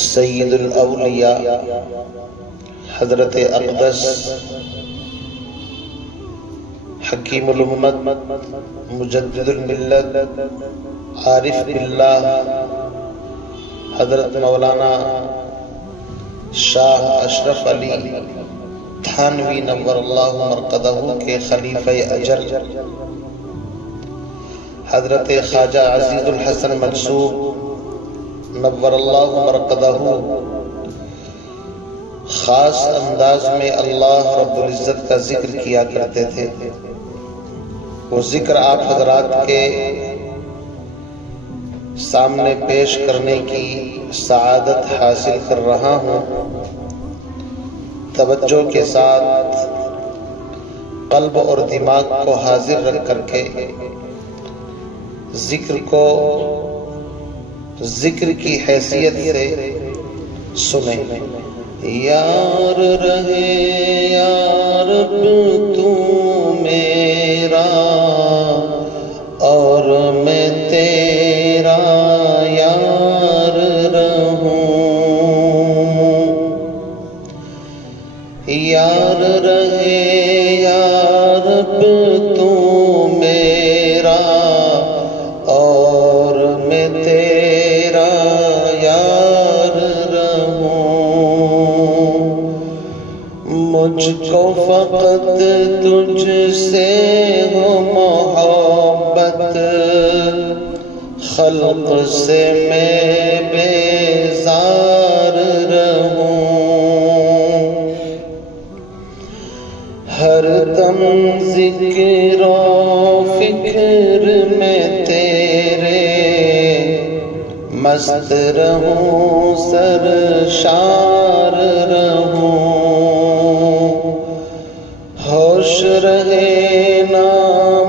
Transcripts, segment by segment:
سید الاولیاء حضرت اقدس حکیم الامت مجدد الملت عارف باللہ حضرت مولانا شاہ اشرف علی تھانوی نور اللہ مرقدہ کے خلیفہ اجل حضرت خواجہ عزیز الحسن منصور نور اللہ مرقدہ خاص انداز میں اللہ رب العزت کا ذکر کیا کرتے تھے. وہ ذکر آپ حضرات کے سامنے پیش کرنے کی سعادت حاصل کر رہا ہوں. توجہ کے ساتھ قلب اور دماغ کو حاضر رکھ کر کے ذکر کو ذکر کی حیثیت سے سنیں. یار رہے یا رب تو میرا اور میں تیرا یار رہوں. یار رہے یا رب تو میرا اور میں تیرا یار رہوں. مجھ کو فقط تجھ سے ہو محبت خلق سے میں بیزار رہوں. ہر دم ذکر و فکر میں تیرے مست رہوں سرشار رہوں. ہوش رہے نہ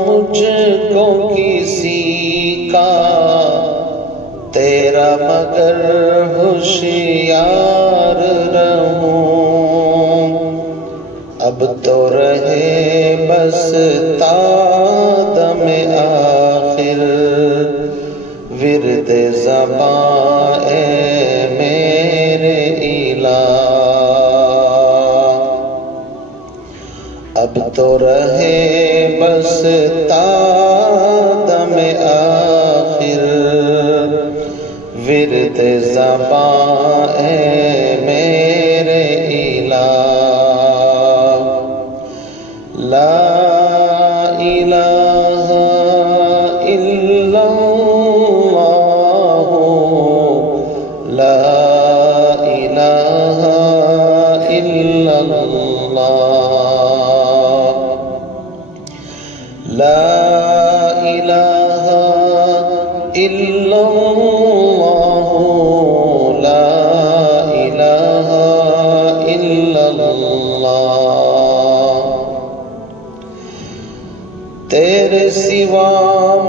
مجھ کو کسی کا تیرا مگر ہوشیار رہوں. اب تو رہے بس تا دم آخر ورد زباں اے میرے الہ. اب تو رہے بس تا دم آخر ورد زباں اے میرے الہ. لا الہ الا اللہ لا الہ الا اللہ لا الہ الا اللہ لا الہ الا اللہ. تیرے سوا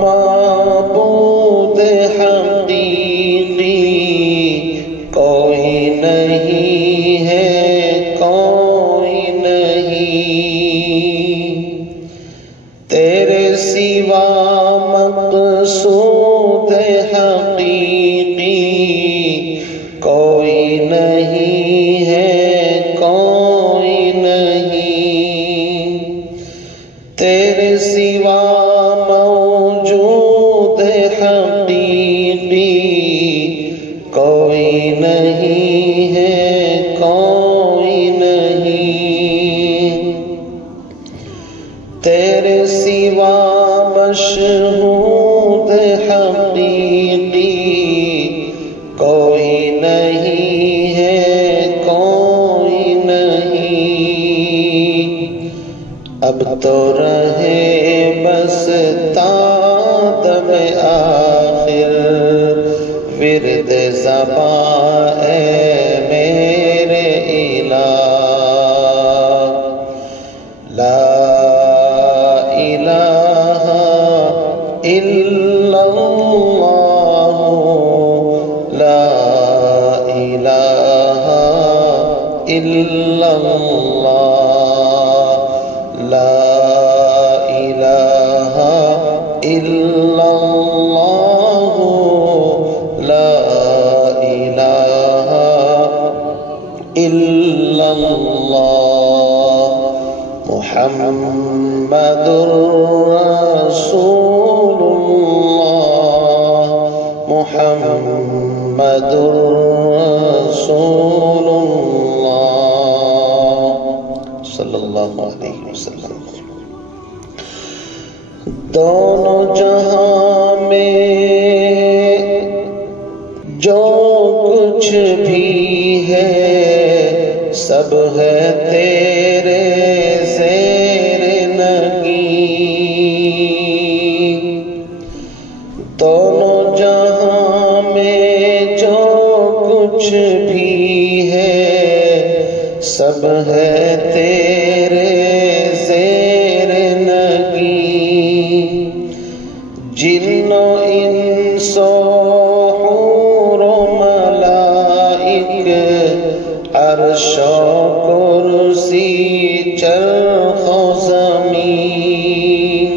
معبود حقیقی کوئی نہیں ہے کوئی نہیں. تیرے سوا مقصود حقیقی کوئی نہیں ہے کوئی نہیں. تیرے سوا موجود حقیقی کوئی نہیں ہے کوئی نہیں. تیرے سوا مشہود حقیقی کوئی نہیں ہے کوئی نہیں. اب تو رہے بس تا دم آخر ورد زباں اے میرے الہ. لا الہ الا اللہ لا الہ الا اللہ لا الہ الا اللہ لا الہ محمد رسول اللہ صلی اللہ علیہ وسلم۔ دونوں جہاں میں جو کچھ بھی ہے سب ہے تیرے زیر نگیں۔ دونوں جہاں میں جو کچھ بھی ہے سب ہے تیرے زیر نگیں۔ جن و انس و حور و ملائک عرش و کرسی چرخ و زمین،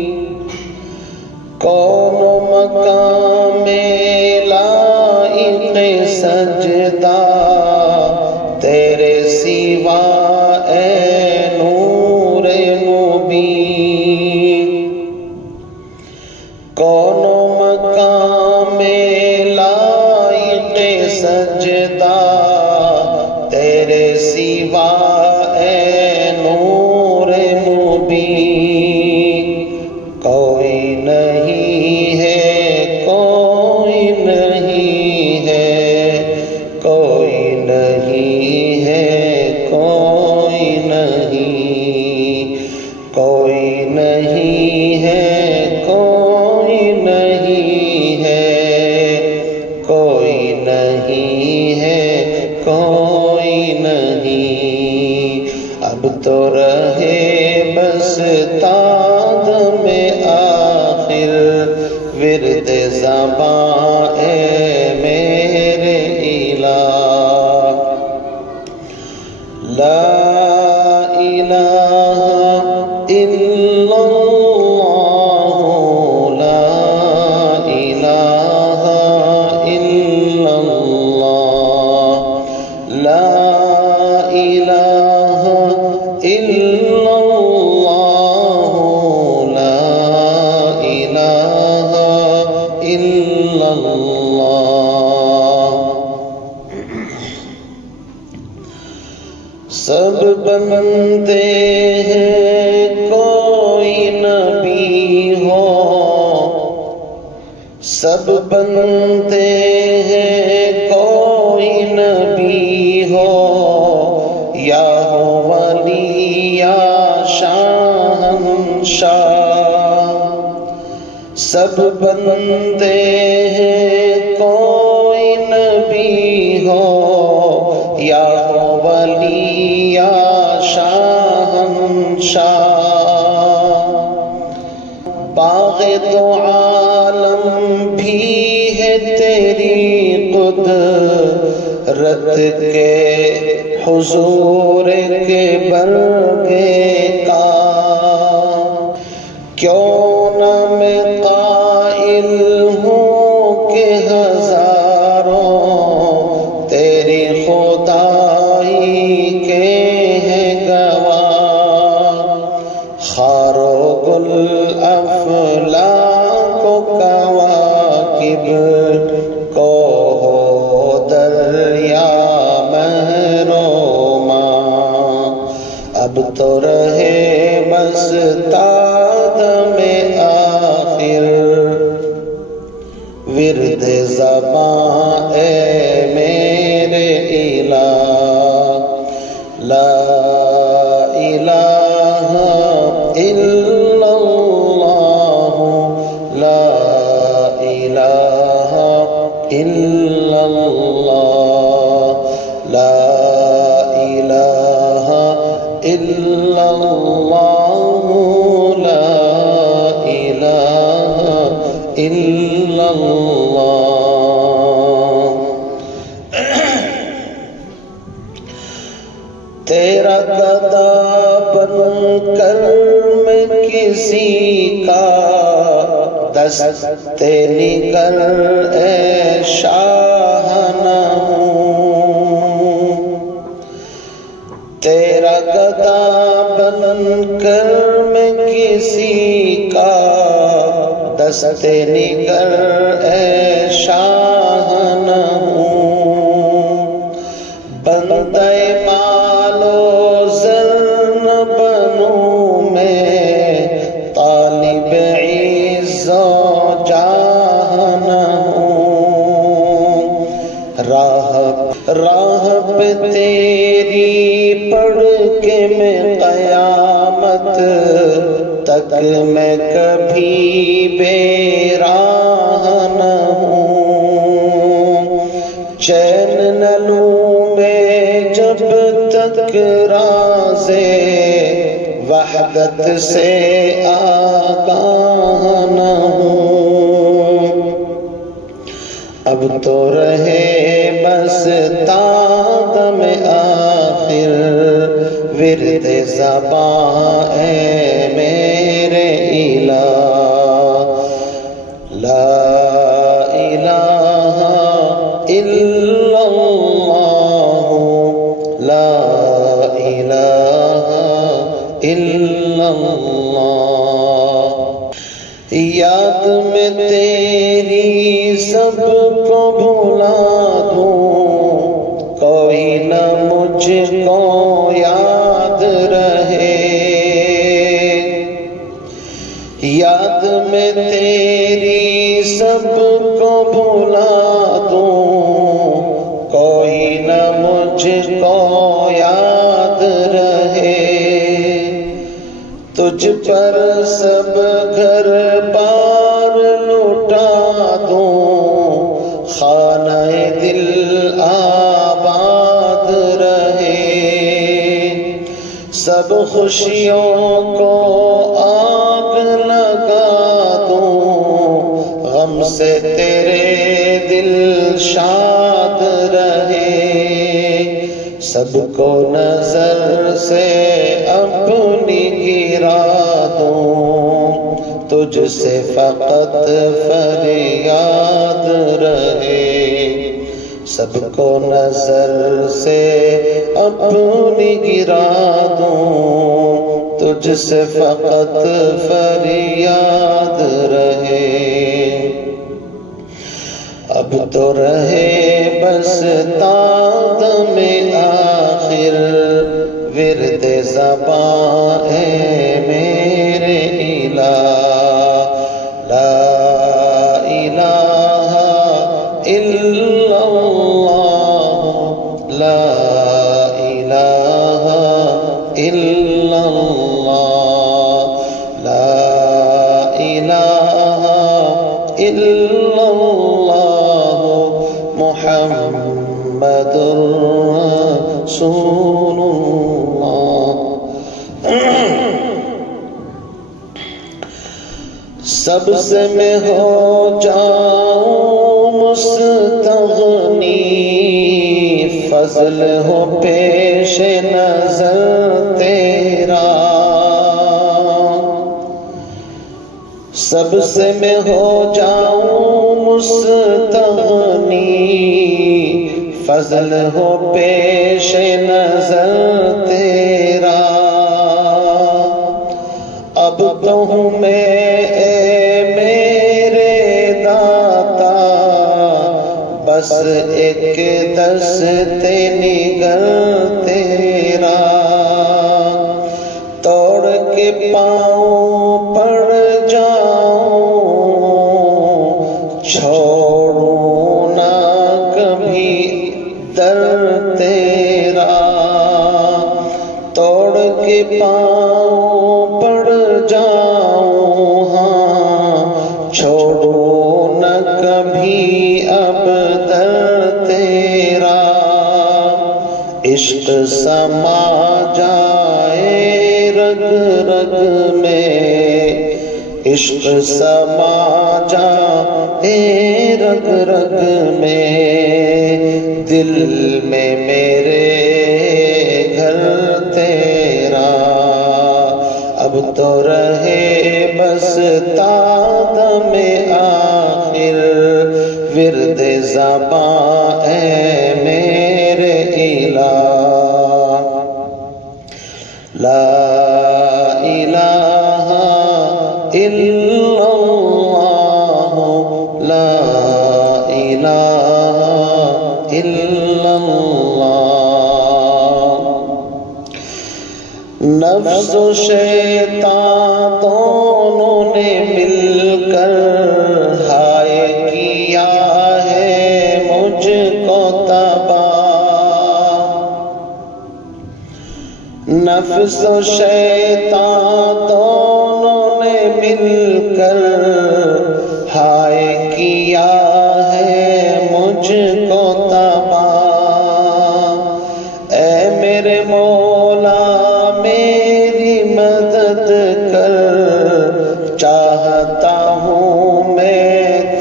کون و مقام لائق سجدہ تیرے سوا اے نور مبین، کون و مقام لائق سجدہ تیرے سوا اے نور مبین۔ کوئی نہیں ہے کوئی نہیں ہے کوئی نہیں ہے کوئی نہیں، کوئی نہیں ہے کوئی نہیں ہے کوئی نہیں ہے کوئی نہیں۔ اب تو رہے بس تاد میں آخر ورد زباں اے میرے الہ، لا الہ الا اللہ، لا الہ الا اللہ، لا الہ الا اللہ، لا الہ الا اللہ۔ سب بندے ہیں کوئی نبی ہو، سب بندے ہیں کوئی نبی ہو، یا ہو ولی یا شاہنشاہ، سب بندے ہیں کوئی نبی ہو، یا ہو ولی یا شاہنشاہ۔ باغ دو عالم بھی ہے تیری قدرت کے حضور کے برگے کا، کیوں نہ میں قائل ہوں کہ ہزاروں تیری خدائی کے ہیں گواہ، خار و گل افلاک و کواکب کو ہو دریا محروما، اب تو رہے بس تاد میں آخر ورد زباں اے میرے الہ، لا الہ الا اللہ، لا الہ الا اللہ، لا الہ الا اللہ، لا الہ الا اللہ۔ تیرا گدا بن کر میں کسی کا دست نگر اے شاہ نہ ہوں، تیرا گدا بن کر میں کسی کا دست نگر اے شاہ راہ پہ تیری پڑھ کے میں قیامت تک میں کبھی بے راہ نہ ہوں، چین نہ لوں میں جب تک راز وحدت سے آگاہ نہ ہوں۔ اب تو رہے بس تا دم آخر ورد زباں اے میرے الہ، لا الہ الا اللہ، لا الہ الا اللہ۔ یاد میں تیری سب کو بھلا دوں، کوئی نہ مجھ کو یاد رہے، یاد میں تیری سب کو بھلا دوں، کوئی نہ مجھ کو یاد رہے، تجھ پر سب گھر بار لوٹا دوں، خانہ دل آباد رہے، سب خوشیوں کو آگ لگا دوں، غم سے تیرے دل شاد رہے، سب کو نظر سے اپنی گرا دوں، تجھ سے فقط فریاد رہے، سب کو نظر سے اپنی گرا دوں، تجھ سے فقط فریاد رہے۔ اب تو رہے بس تا دم آخر ورد زباں اے میرے الہ، لا الہ الا اللہ، لا الہ الا اللہ، لا الہ الا اللہ، محمد رسول اللہ۔ سب سے میں ہو جاؤں مستغنی، فضل ہو پیش نظر تیرا، سب سے میں ہو جاؤں مستغنی، فضل ہو پیش نظر تیرا، اب تو ہوں میں اے میرے داتا، بس ایک دست نگر تیرا، توڑ کے پاؤں پڑ جاؤں، چھوڑوں نہ کبھی در تیرا، توڑ کے پاؤں پڑ جاؤں، ہاں چھوڑوں نہ کبھی اب در تیرا، عشق سما جائے رگ رگ میں، عشق سما جائے رگ رگ میں، دل میں میرے گھر تیرا، اب تو رہے بس تا دم آخر ورد زباں اے میرے الہ، لا الہ الا اللہ، لا الہ الا اللہ۔ نفس و شیطان دونوں نے مل کر ہائے کیا ہے مجھ کو تباہ، نفس و شیطان دونوں نے مل کر ہائے کیا ہے مجھ کو تباہ۔ اے میرے مولا میری مدد کر، چاہتا ہوں میں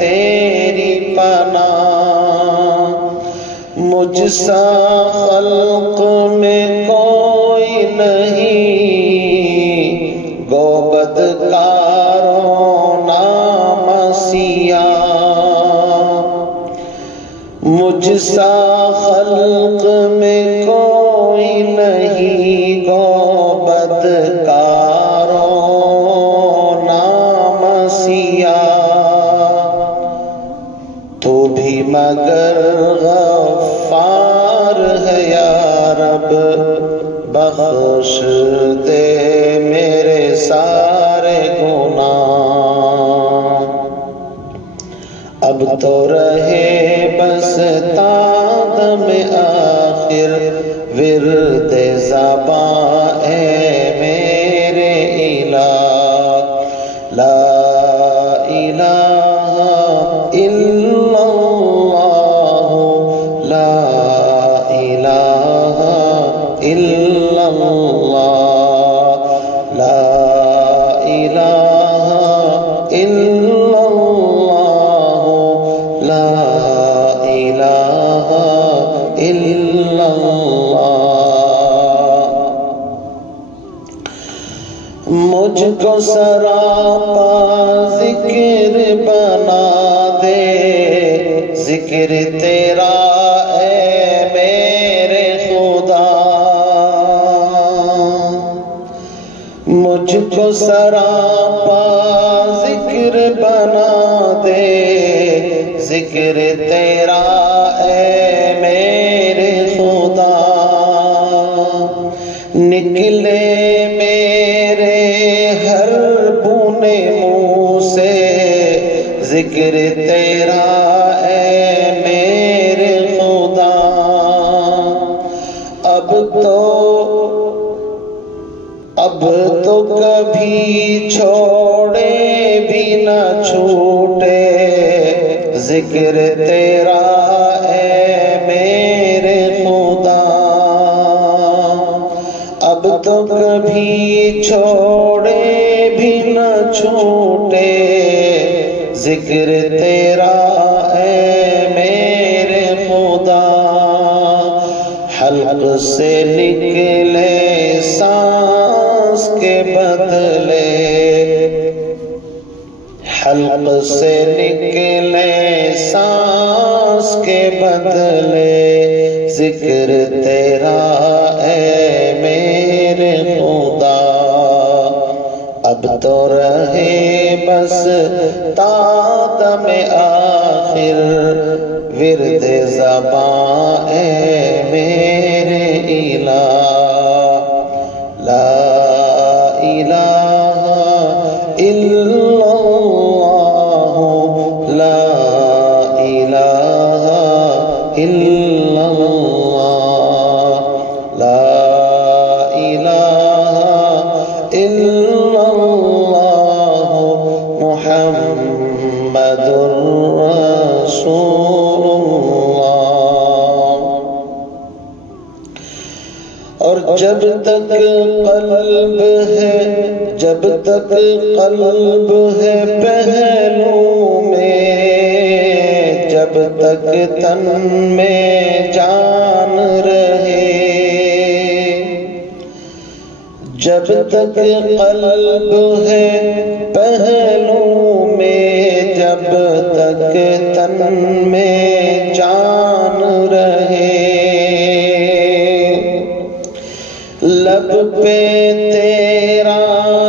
تیری پناہ۔ مجھ سا خلق میں کوئی نہیں، گو بدکاروں نام سیاہ۔ مجھ سا خلق میں کوئی نہیں، گو بدکاروں نام سیاہ۔ تو بھی مگر غفار ہے یا رب، بخش دے میرے سارے گناہ۔ اب تو رہے بس تا دم آخر ورد زباں اے میرے الہ، لا الہ الا اللہ، لا الہ الا اللہ، لا الہ الا اللہ، لا الہ الا اللہ۔ مجھ کو سراپا ذکر بنا دے، ذکر تیرا اے میرے خدا۔ مجھ کو سراپا ذکر بنا دے، ذکر تیرا اے میرے خدا۔ نکلے میرے ہر بونے منہ سے ذکر تیرا اے میرے خدا۔ اب تو کبھی چھوڑے بھی نہ چھوٹے ذکر تیرا اے میرے خدا۔ اب تو کبھی چھوڑے بھی نہ چھوٹے ذکر تیرا اے میرے خدا۔ حلق سے نکلے سانس کے بدلے، حلق سے نکلے سانس کے بدلے ذکر تیرا اے میرے خدا۔ اب تو رہے بس تا دم آخر ورد زباں اے میرے الہ، لا الہ الا اللہ، لا الہ الا اللہ، لا الہ الا اللہ، محمد رسول اللہ۔ اور جب تک قلب ہے، جب تک قلب ہے پہلو میں، جب تک تن میں جان رہے، جب تک قلب ہے پہلو میں، جب تک تن میں جان رہے، لب پہ تیرا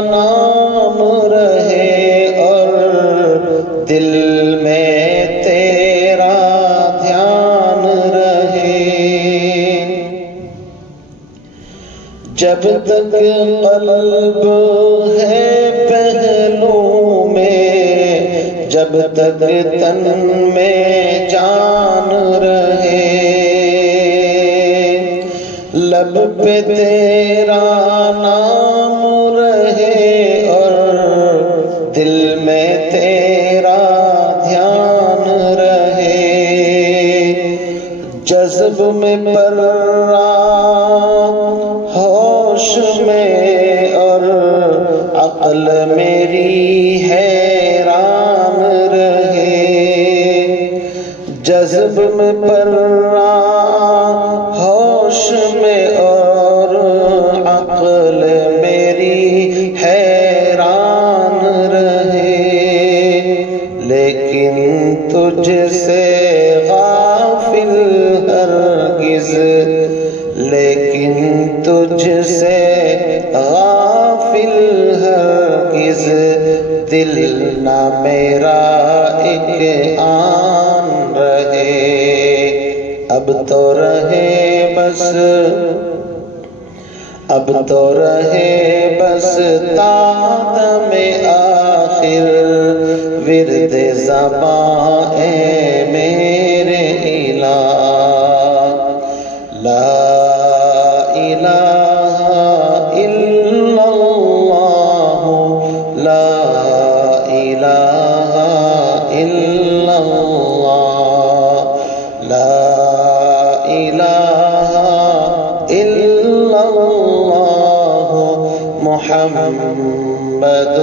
نام رہے اور دل میں تیرا دھیان رہے، جب تک قلب ہے پہلو میں، جب تک تن میں جان رہے، لب پہ تیرا جذب میں پرا ہوش میں اور عقل میری حیران رہے، جذب میں پرا ہوش میں اور عقل میری حیران رہے، لیکن تجھ سے غافل ہرگز، لیکن تجھ سے غافل ہرگز دل نہ میرا ایک آن رہے۔ اب تو رہے بس، اب تو رہے بس تادم آخر ورد زباں اے میرے الہ، لا الہ الا اللہ، لا الہ الا اللہ، لا الہ الا اللہ محمد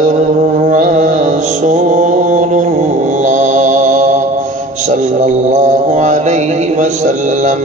رسول اللہ صلی اللہ علیہ وسلم۔